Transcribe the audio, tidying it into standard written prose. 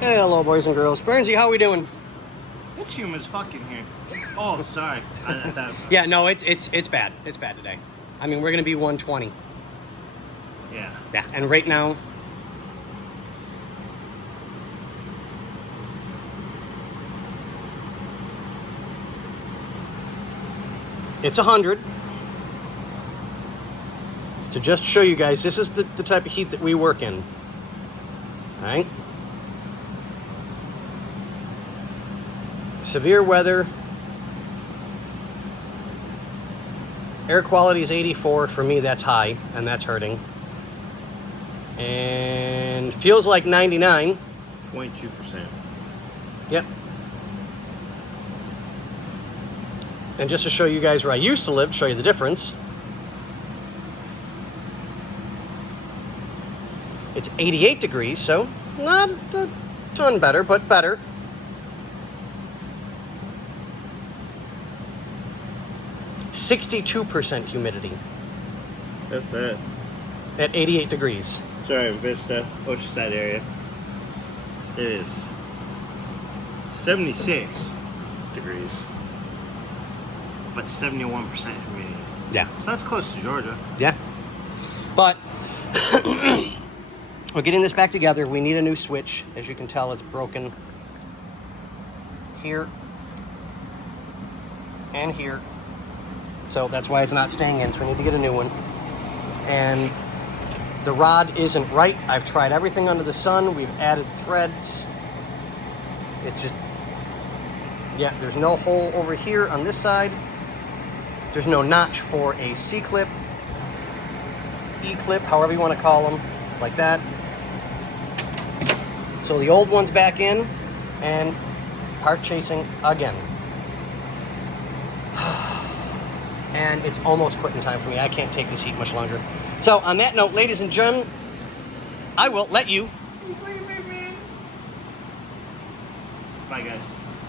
Hey, hello, boys and girls. Bernsey, how we doing? It's humid as fucking here. Oh, sorry. I thought. Yeah, no, it's bad. It's bad today. I mean, we're gonna be 120. Yeah. Yeah, and right now, it's 100. To just show you guys, this is the type of heat that we work in. All right. Severe weather. Air quality is 84. For me, that's high, and that's hurting. And feels like 99. 22%. Yep. And just to show you guys where I used to live, show you the difference. It's 88 degrees, so not a ton better, but better. %62% humidity That's that. at 88 degrees. Sorry, Vista, Oceanside area. It is 76 degrees, but 71% humidity. Yeah. So that's close to Georgia. Yeah. But we're getting this back together. We need a new switch. As you can tell, it's broken here and here. So that's why it's not staying in. So we need to get a new one. And the rod isn't right. I've tried everything under the sun. We've added threads. It's just, yeah, there's no hole over here on this side. There's no notch for a C-clip, E-clip, however you want to call them, like that. So the old one's back in and part chasing again. And it's almost quitting time for me. I can't take this heat much longer. So on that note, ladies and gentlemen, I will let you. Bye, guys.